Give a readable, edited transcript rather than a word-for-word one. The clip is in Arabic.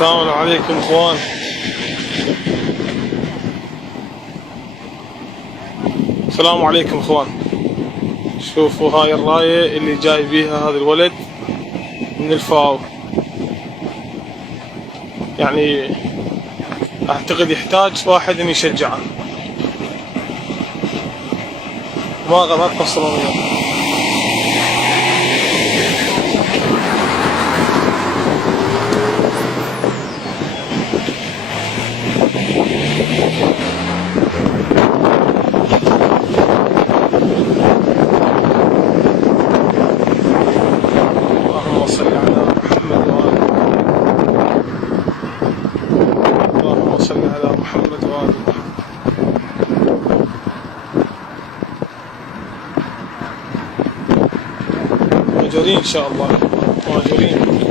السلام عليكم اخوان. السلام عليكم اخوان. شوفوا هاي الراية اللي جاي بيها هذا الولد من الفاو، يعني اعتقد يحتاج واحد ان يشجعه. ما تقصرون وياه. اللهم صل على محمد وآل اللهم صل على محمد وآل محمد. مأجورين إن شاء الله، مأجورين.